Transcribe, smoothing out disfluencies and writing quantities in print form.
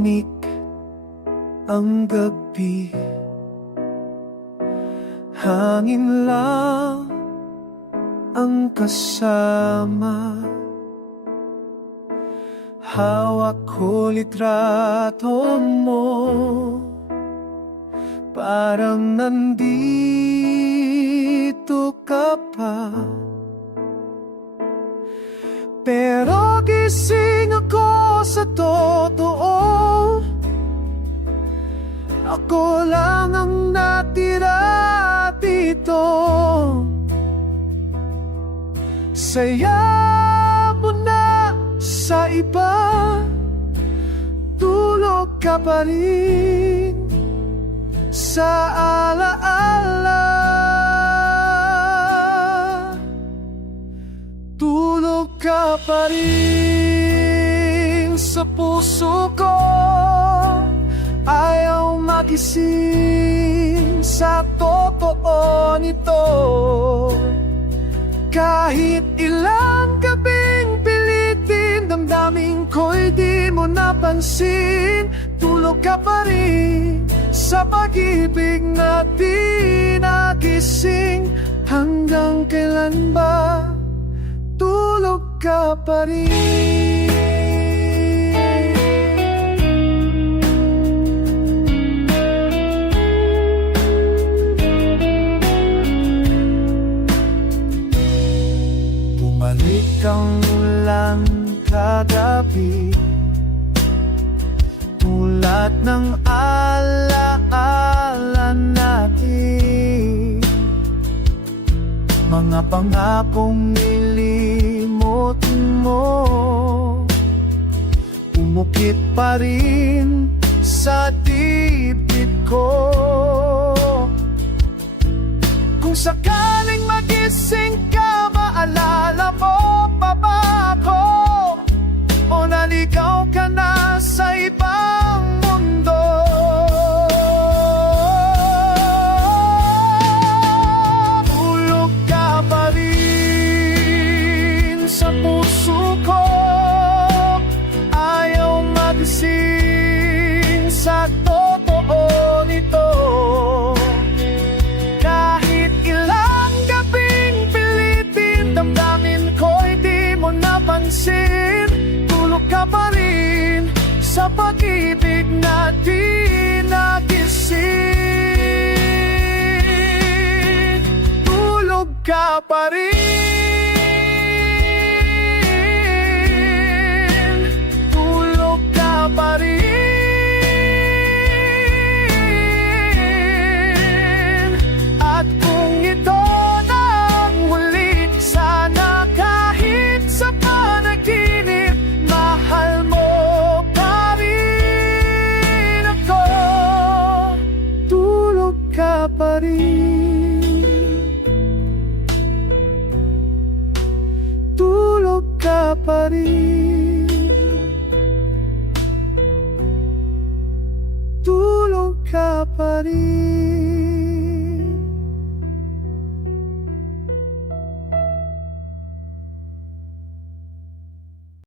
tahimik ang gabi, hangin lang ang kasama. Hawak ko litrato mo, parang nandito ka pa. Pero gising ako sa totoo, ako lang ang natira dito. Saya mo na sa iba, tulog ka pa rin sa alaala. Tulog ka pa rin sa puso ko, ayaw magising sa totoo nito. Kahit ilang gabing pilitin, damdamin ko'y di mo napansin. Tulog ka pa rin sa pag-ibig na di nagising. Hanggang kailan ba tulog ka pa rin? Bumalik ang ulan kagabi, tulad ng alaala natin. Mga pangakong nilimot mo, umukit pa rin sa dibdib ko. Kung sakaling magising ka, maalala mo pa ba ako? O naligaw ka na sa ibang mundo? Tulog ka pa rin sa puso ko, ayaw magising sa totoo nito. Kahit ilang gabing pilitin, damdamin ko'y di mo napansin. Tulog ka pa rin sa pag-ibig na di nagising. Tulog ka pa rin. Tulog ka pa rin. At kung ito na ang muli, sana kahit sa panaginip, mahal mo pa rin ako. Tulog ka pa rin. Tulog ka pa rin. Tulog ka pa rin.